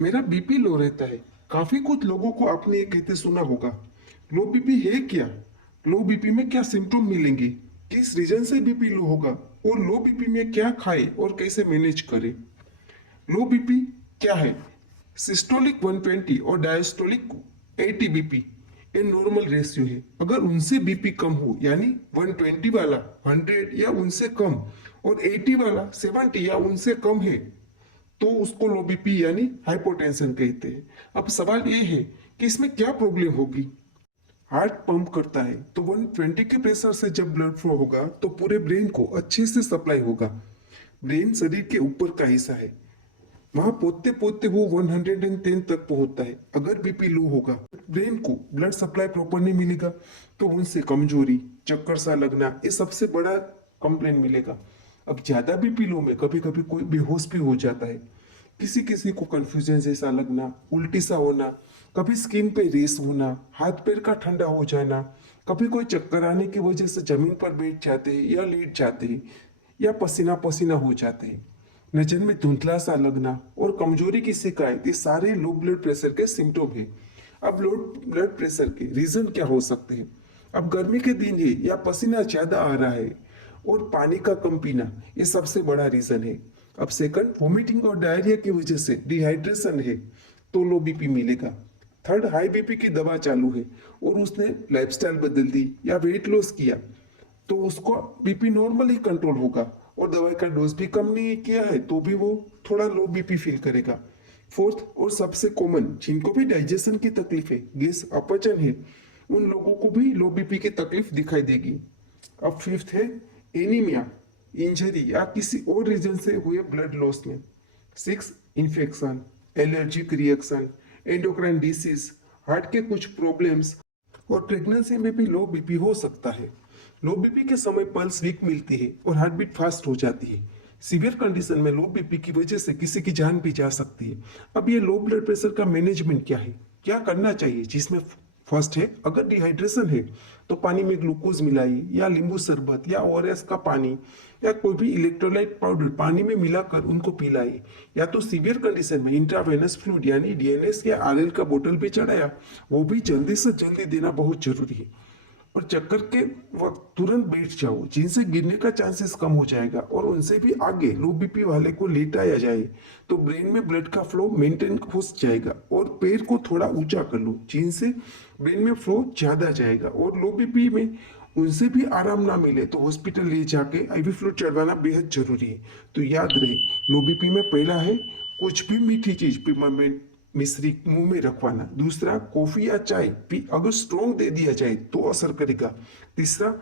मेरा BP low रहता है। काफी कुछ लोगों को आपने ये कहते सुना होगा। लो बीपी है क्या? लो बीपी में क्या सिम्टम मिलेंगे? किस रीजन से बीपी लो होगा? और लो बीपी में क्या खाए और कैसे मैनेज करें? लो बीपी क्या है? सिस्टोलिक 120 और डायस्टोलिक 80 बीपी ये नॉर्मल रेशियो है। अगर उनसे बीपी कम हो यानी 120 वाला 100 या उनसे कम और 80 वाला 70 या उनसे कम है तो उसको लो बीपी यानी हाइपोटेंशन कहते हैं। अब सवाल ये है कि इसमें क्या प्रॉब्लम होगी। हार्ट पंप करता है तो 120 के प्रेशर से जब ब्लड फ्लो होगा तो पूरे ब्रेन को अच्छे से सप्लाई होगा। ब्रेन शरीर के ऊपर का हिस्सा है, वहां पहुंचते पहुंचते वो 110 तक पहुंचता है। अगर बीपी लो होगा, ब्रेन को ब्लड सप्लाई प्रॉपर नहीं मिलेगा तो उनसे कमजोरी, चक्कर सा लगना ये सबसे बड़ा कंप्लेन मिलेगा। अब ज्यादा बीपी लो में कभी कभी कोई बेहोश भी हो जाता है, किसी किसी को कंफ्यूजन जैसा लगना, उल्टी सा होना, कभी स्किन पे रेस होना, हाथ पैर का ठंडा हो जाना, कभी कोई चक्कर आने की वजह से जमीन पर बैठ जाते हैं या लेट जाते हैं या पसीना पसीना हो जाते हैं, नजर में धुंधला सा लगना और कमजोरी की शिकायत, ये सारे लो ब्लड प्रेशर के सिम्टम है। अब लो ब्लड प्रेशर के रीजन क्या हो सकते हैं? अब गर्मी के दिन है या पसीना ज्यादा आ रहा है और पानी का कम पीना, ये सबसे बड़ा रीजन है। अब सेकंड, वोमिटिंग और डायरिया की वजह से डिहाइड्रेशन है तो लो बीपी मिलेगा। थर्ड, हाई बीपी की दवा चालू है और उसने लाइफस्टाइल बदल दी या वेट लॉस किया तो उसको बीपी नॉर्मली कंट्रोल होगा और दवाई का डोज भी कम नहीं किया है तो भी वो थोड़ा लो बीपी फील करेगा। फोर्थ और सबसे कॉमन, जिनको भी डाइजेशन की तकलीफ है, गैस अपचन है, उन लोगों को भी लो बीपी की तकलीफ दिखाई देगी। अब फिफ्थ है एनीमिया, इंजरी या किसी और रीजन से हुए ब्लड लॉस में। Six, infection, allergic reaction, endocrine disease, heart के कुछ प्रॉब्लम्स और प्रेगनेंसी में भी लो बीपी हो सकता है। लो बीपी के समय पल्स वीक मिलती है और हार्ट बीट फास्ट हो जाती है। सीवियर कंडीशन में लो बीपी की वजह से किसी की जान भी जा सकती है। अब ये लो ब्लड प्रेशर का मैनेजमेंट क्या है, क्या करना चाहिए, जिसमें फर्स्ट है, अगर डिहाइड्रेशन है तो पानी में ग्लूकोज मिलाइए या नींबू शरबत या ओआरएस का पानी या कोई भी इलेक्ट्रोलाइट पाउडर पानी में मिलाकर उनको पिलाइए। या तो सीवियर कंडीशन में इंट्रावेनस फ्लूइड यानी डीएनएस या आरएल का बोतल भी चढ़ाया, वो भी जल्दी से जल्दी देना बहुत जरूरी है। और चक्कर के वक्त तुरंत बैठ जाओ, जिनसे गिरने का चांसेस कम हो जाएगा और उनसे भी आगे लो बीपी वाले को लेटाया जाए तो ब्रेन में ब्लड का फ्लो मेंटेन हो जाएगा। और पैर को थोड़ा ऊंचा कर लो, जिनसे ब्रेन में फ्लो ज्यादा जाएगा। और लो बीपी में उनसे भी आराम ना मिले तो हॉस्पिटल ले जाके आईवी फ्लूइड चढ़वाना बेहद जरूरी है। तो याद रहे, लो बीपी में पहला है कुछ भी मीठी चीज पिपरमिंट मिश्री मुंह में रखवाना। दूसरा, कॉफी या चाय पी अगर स्ट्रोंग दे दिया जाए तो असर करेगा। तीसरा,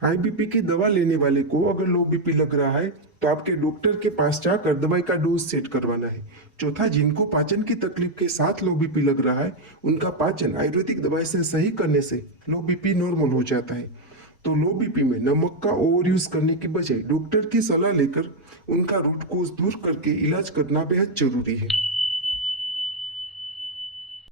हाई बीपी की दवा लेने वाले को अगर लो बीपी लग रहा है तो आपके डॉक्टर के पास जाकर दवाई का डोज सेट करवाना है। चौथा, जिनको पाचन की तकलीफ के साथ लो बीपी लग रहा है उनका पाचन आयुर्वेदिक दवाई से सही करने से लो बीपी नॉर्मल हो जाता है। तो लो बीपी में नमक का ओवर यूज करने की बजाय डॉक्टर की सलाह लेकर उनका रूट कोज दूर करके इलाज करना बेहद जरूरी है।